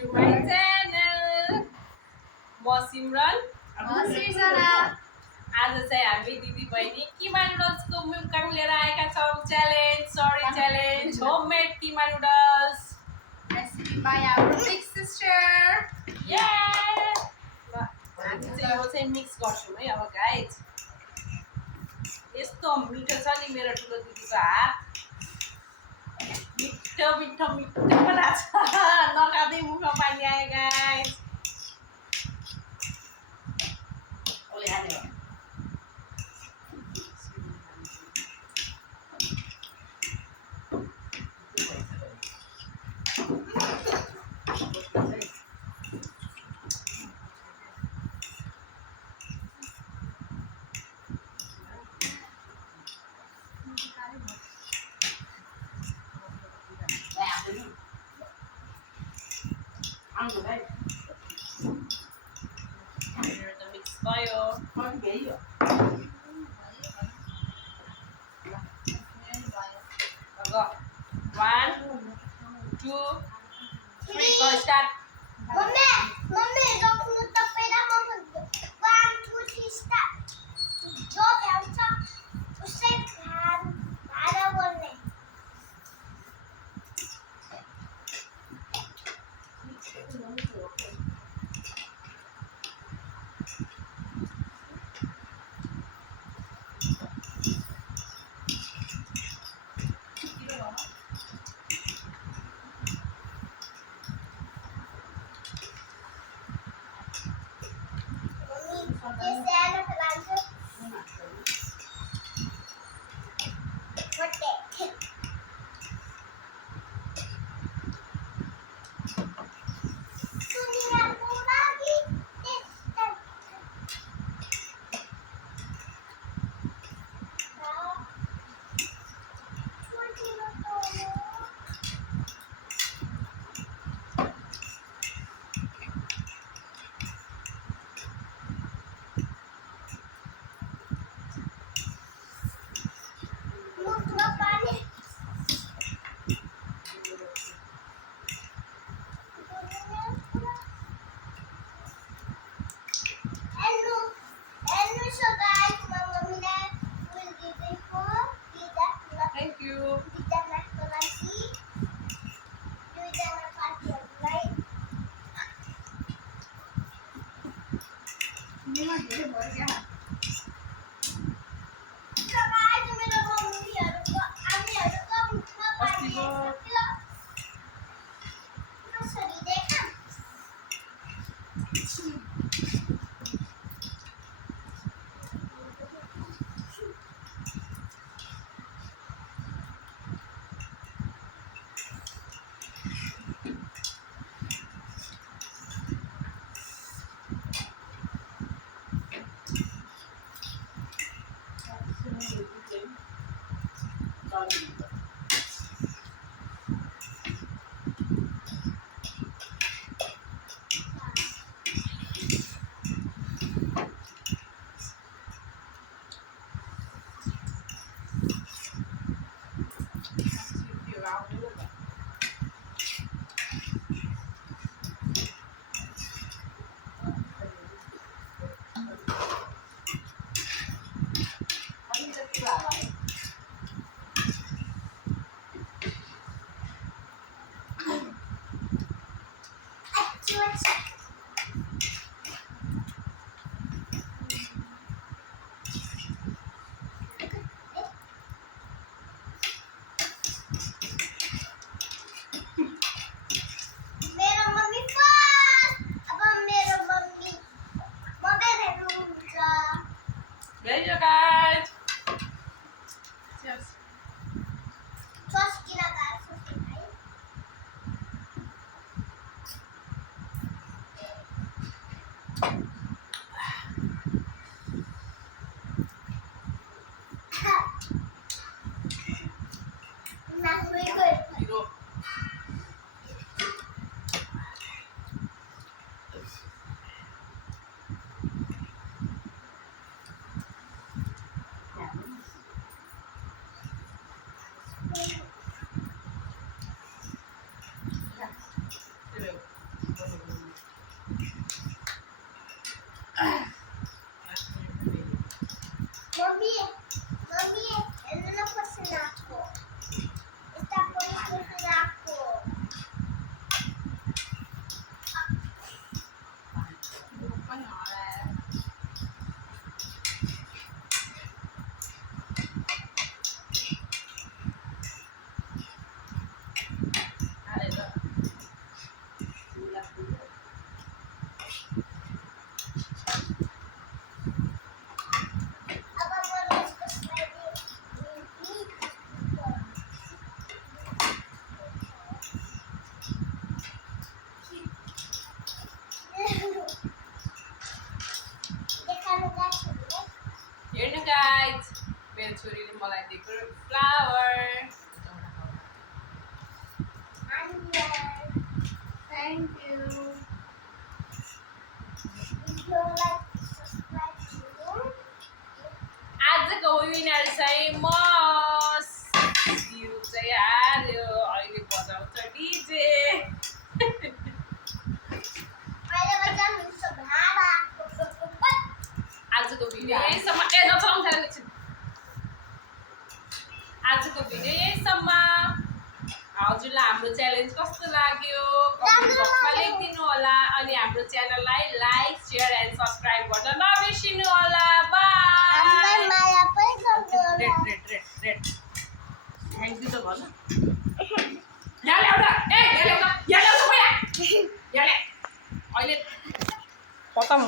to my channel. म सिमरन आज चाहिँ हामी दिदी बहिनी किमा नुडल्सको मुकाम लिएर आएका छौँ। च्यालेन्ज सरी challenge homemade keema noodles recipe by our big sister. Yes हामी चाहिँ यो चाहिँ मिक्स गर्छौँ है। अब गाइज यस्तो मिठो छ नि मेरो ठुलो दिदीको हात, मिठो मिठो मिठो बनाएको छ। नखाँदै मुख पानी आयो गाइज। ओले हाल्यो मेरो त मिक्स भयो। Go. 1, 2, 3, go start. Mami, aku tak pernah makan. 1, 2, 3, start. जो भ्याउँछ उसै भाडा बोल्ने। Thank you. छोरीले मलाई दिएको फ्लावर Thank you. आजको विनर चाहिँ म सिरु चाहिँ हार्यो अहिले बजाउँछ डिजे आजको भिडियो यहीसम्म आजको भिडियो यहीसम्म हजुरलाई हाम्रो च्यालेन्ज कस्तो लाग्यो कमेन्ट बक्समा लेखिदिनु होला अनि हाम्रो च्यानललाई लाइक शेयर एन्ड सब्सक्राइब गर्न नबिर्सिनु